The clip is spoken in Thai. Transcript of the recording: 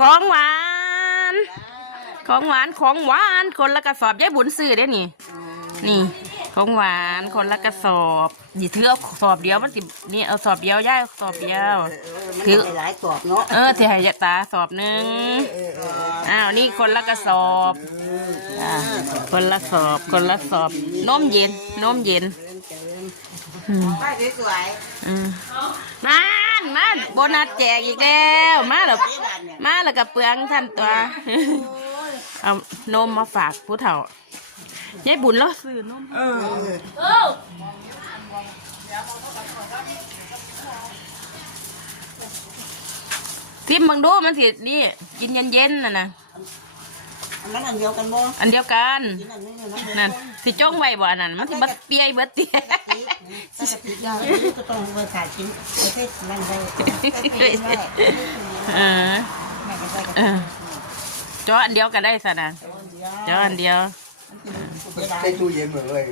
ของหวานของหวานของหวานคนละกระสอบยายบุญซื้อได้นี่นี่ของหวานคนละกระสอบหยิบถือเอาสอบเดียวมันสินี่เอาสอบเดียวยายสอบเดียวถือหลายสอบเนาะที่ให้ยะตาสอบหนึ่งอ้าวนี่คนละกระสอบคนละสอบคนละสอบนมเย็นนมเย็นป้ายสวยมาโบนัสแจกอีกแล้วมาแล้วกับเปลืองท่านตัวเอานมมาฝากผู้เฒ่ายายบุญแล้วซื้อนมทิมบังดูมันสินี่กินเย็นๆน่ะนะอันเดียวกันบ่อันเดียวกันนั่นสิจ้องไว้บ่อันนั้นมันสิบัดเปียเบิดเตี้ยก็ต้องไปถ่ายชิ้นไอ้เทศนั่นได้จ้ออันเดียวกันได้สนะจ้ออันเดียวใช้ตู้เย็นเหมือนเลย